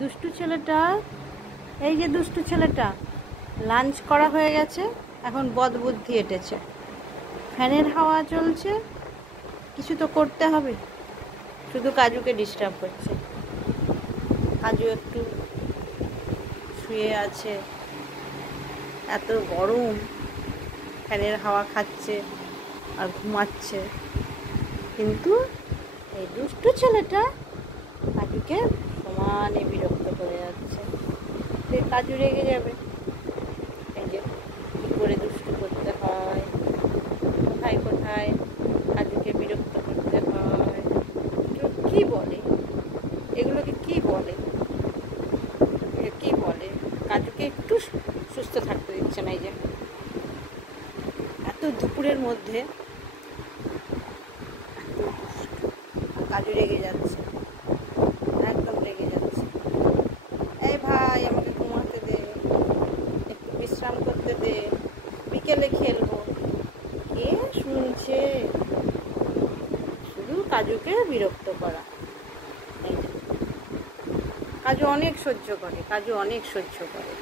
দুষ্টু ছেলেটা, এই যে দুষ্টু ছেলেটা, লাঞ্চ করা হয়ে গেছে, এখন বদবুদ্ধি এঁটেছে। ফ্যানের হাওয়া চলছে, কিছু তো করতে হবে, শুধু কাজুকে ডিস্টার্ব করছে। কাজু একটু শুয়ে আছে, এত গরম, ফ্যানের হাওয়া খাচ্ছে আর ঘুমাচ্ছে, কিন্তু এই দুষ্টু ছেলেটা কাজুকে সমানে বিরক্ত করে যাচ্ছে। কাজু রেগে যাবে, এই যে কী করে দুষ্টু করতে হয়, কোথায় কোথায় কাজুকে বিরক্ত করতে হয়, কি বলে এগুলোকে, কি বলে কি বলে কাজুকে একটু সুস্থ থাকতে দিচ্ছে না। এই যে এত দুপুরের মধ্যে কাজু রেগে যাচ্ছে, একদম রেগে যাচ্ছে। এই ভাই, আমাকে ঘুমাতে দে, একটু বিশ্রাম করতে দে, বিকেলে খেলবো। কে শুনছে, শুধু কাজুকে বিরক্ত করা। এই যে কাজু অনেক সহ্য করে, কাজু অনেক সহ্য করে।